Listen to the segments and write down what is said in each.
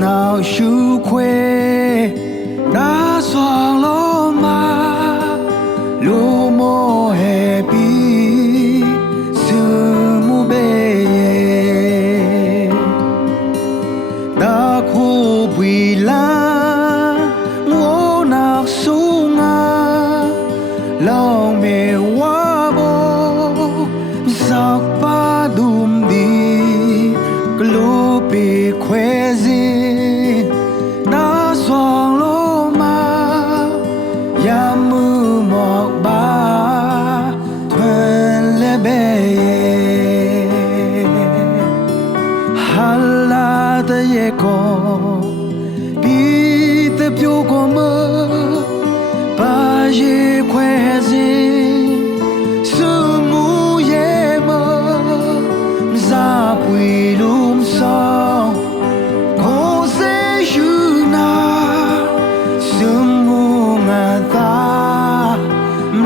nào shu khuê đã xoàng lô ma lu mô hề bi sư mu bê đã khu bùi la ngô nạc su nga lòng mê hoa bô giặc ba đùm đi lu bị khuê zin đã xoàng lô ma ya mư mọc ba thuần lê bê hala ta ye ko bi ta piu ko mơ ba ye khuê zin sư mu ye mơ za bùi lùm song cô sẽ yu na sư mu ngà ta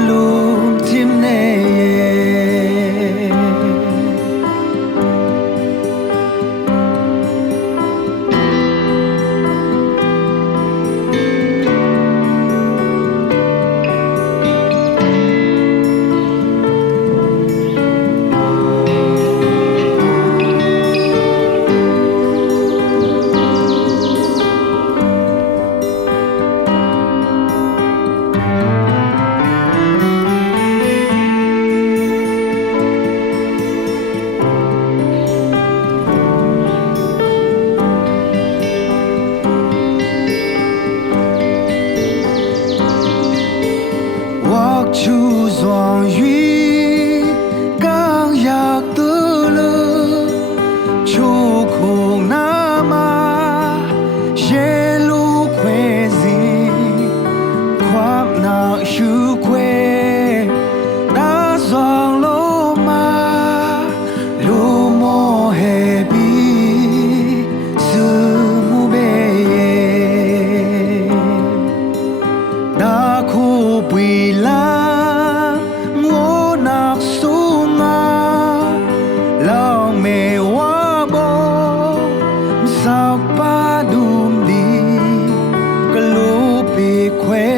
lùm tim nê chu doang yu gang yak de le chu khung na ma ye lu khuê zi khoác nạc shu khuê đã doang lô ma lu mô hề bi sư mu bê đã khu bùi la lòng mê hoa bô giặc ba đùm đi cái lũ bị khuê